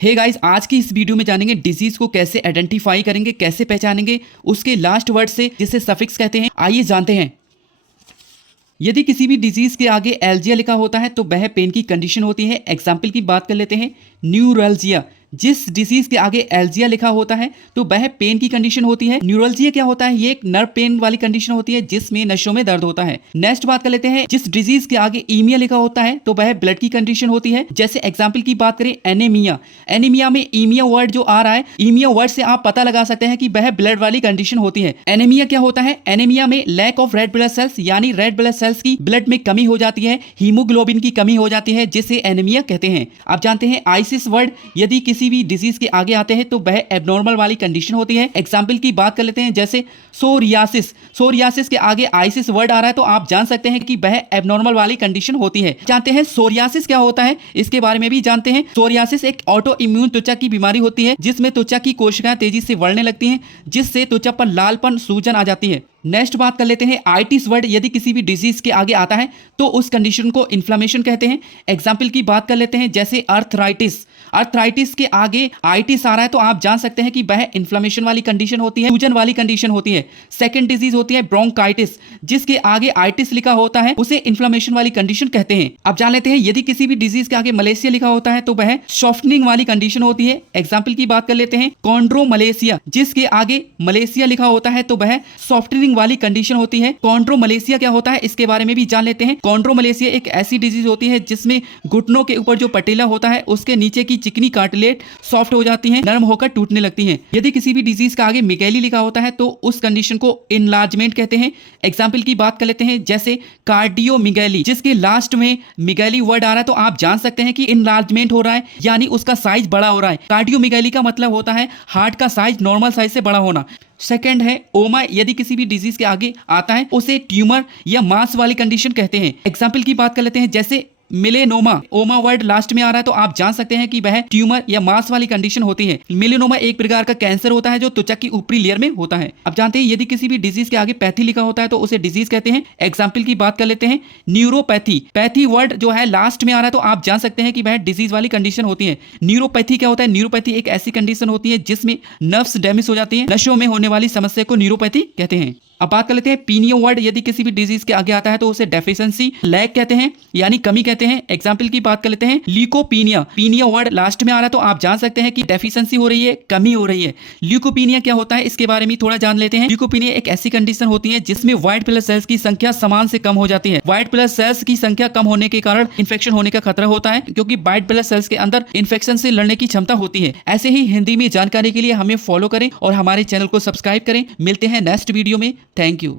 Hey guys, आज की इस वीडियो में जानेंगे डिजीज को कैसे आइडेंटिफाई करेंगे, कैसे पहचानेंगे उसके लास्ट वर्ड से जिसे सफिक्स कहते हैं। आइए जानते हैं। यदि किसी भी डिजीज के आगे एल्जिया लिखा होता है तो वह पेन की कंडीशन होती है। एग्जाम्पल की बात कर लेते हैं, न्यूरल्जिया। जिस डिजीज के आगे एल्जिया लिखा होता है तो वह पेन की कंडीशन होती है। न्यूरल्जिया क्या होता है? ये एक नर्व पेन वाली कंडीशन होती है जिसमें नसों में दर्द होता है। नेक्स्ट बात कर लेते हैं, जिस डिजीज के आगे ईमिया लिखा होता है तो वह ब्लड की कंडीशन होती है। जैसे एग्जाम्पल की बात करें, एनीमिया। एनीमिया में ईमिया वर्ड जो आ रहा है, ईमिया वर्ड से आप पता लगा सकते हैं कि वह ब्लड वाली कंडीशन होती है। एनीमिया क्या होता है? एनीमिया में lack of red blood cells यानी रेड ब्लड सेल्स की ब्लड में कमी हो जाती है, हीमोग्लोबिन की कमी हो जाती है, जिसे एनीमिया कहते हैं। आप जानते हैं आइसिस वर्ड यदि किसी भी डिजीज के आगे आते हैं तो वह एबनॉर्मल वाली कंडीशन होती है। एग्जाम्पल की बात कर लेते हैं, जैसे सोरियासिस। सोरियासिस के आगे आइसिस वर्ड आ रहा है तो आप जान सकते हैं कि वह एबनॉर्मल वाली कंडीशन होती है। जानते हैं सोरियासिस क्या होता है, इसके बारे में भी जानते हैं। सोरियासिस एक ऑटो इम्यून त्वचा की बीमारी होती है जिसमें त्वचा की कोशिकाएं तेजी से बढ़ने लगती हैं, जिससे त्वचा पर लालपन, सूजन आ जाती है। नेक्स्ट बात कर लेते हैं, आइटिस वर्ड यदि किसी भी डिजीज के आगे आता है तो उस कंडीशन को इन्फ्लेमेशन कहते हैं। एग्जाम्पल की बात कर लेते हैं, जैसे अर्थराइटिस। अर्थराइटिस के आगे आइटिस आ रहा है तो आप जान सकते हैं कि वह इन्फ्लेमेशन वाली कंडीशन होती है, सूजन वाली कंडीशन होती है। सेकंड डिजीज होती है ब्रोंकाइटिस। जिसके आगे आइटिस लिखा होता है उसे इन्फ्लेमेशन वाली कंडीशन कहते हैं। अब जान लेते हैं, यदि किसी भी डिजीज के आगे मलेशिया लिखा होता है तो वह सॉफ्टनिंग वाली कंडीशन होती है। एग्जाम्पल की बात कर लेते हैं, कॉन्ड्रोमलेशिया। जिसके आगे मलेशिया लिखा होता है तो वह सॉफ्टनिंग वाली कंडीशन होती है। कॉन्ड्रोमलेशिया क्या होता है, इसके बारे में भी जान लेते हैं। कॉन्ड्रोमलेशिया एक ऐसी डिजीज होती है जिसमें घुटनों के ऊपर जो पटेला होता है उसके नीचे की चिकनी कार्टिलेज सॉफ्ट हो जाती है, नरम होकर टूटने लगती हैं। यदि किसी भी डिजीज का आगे मिगैली लिखा होता है तो उस कंडीशन को इनलार्जमेंट कहते हैं। एग्जाम्पल की बात कर लेते हैं, जैसे कार्डियोमिगैली। जिसके लास्ट में मिगैली वर्ड आ रहा है तो आप जान सकते हैं कि इनलार्जमेंट हो रहा है, यानी उसका साइज बड़ा हो रहा है। कार्डियोमिगैली का मतलब होता है हार्ट का साइज नॉर्मल साइज से बड़ा होना। सेकंड है ओमा। यदि किसी भी डिजीज के आगे आता है उसे ट्यूमर या मास वाली कंडीशन कहते हैं। एग्जाम्पल की बात कर लेते हैं, जैसे मिलेनोमा। ओमा वर्ड लास्ट में आ रहा है तो आप जान सकते हैं कि वह ट्यूमर या मास वाली कंडीशन होती है। मिलेनोमा एक प्रकार का कैंसर होता है जो त्वचा की ऊपरी लेयर में होता है। अब जानते हैं, यदि किसी भी डिजीज के आगे पैथी लिखा होता है तो उसे डिजीज कहते हैं। एग्जाम्पल की बात कर लेते हैं, न्यूरोपैथी। पैथी वर्ड जो है लास्ट में आ रहा है तो आप जान सकते हैं कि वह डिजीज वाली कंडीशन होती है। न्यूरोपैथी क्या होता है? न्यूरोपैथी एक ऐसी कंडीशन होती है जिसमें नर्व्स डैमेज हो जाती है, नसों में होने वाली समस्या को न्यूरोपैथी कहते हैं। अब बात कर लेते हैं पीनियो वर्ड। यदि किसी भी डिजीज के आगे आता है तो उसे डेफिशिएंसी, लैक कहते हैं, यानी कमी कहते हैं। एग्जाम्पल की बात कर लेते हैं, ल्यूकोपीनिया। पीनिया वर्ड लास्ट में आ रहा है तो आप जान सकते हैं कि डेफिशिएंसी हो रही है, कमी हो रही है। ल्यूकोपीनिया क्या होता है, इसके बारे में थोड़ा जान लेते हैं। ल्यूकोपीनिया एक ऐसी कंडीशन होती है जिसमें व्हाइट ब्लड सेल्स की संख्या समान से कम हो जाती है। व्हाइट ब्लड सेल्स की संख्या कम होने के कारण इन्फेक्शन होने का खतरा होता है, क्योंकि व्हाइट ब्लड सेल्स के अंदर इन्फेक्शन से लड़ने की क्षमता होती है। ऐसे ही हिंदी में जानकारी के लिए हमें फॉलो करें और हमारे चैनल को सब्सक्राइब करें। मिलते हैं नेक्स्ट वीडियो में। Thank you.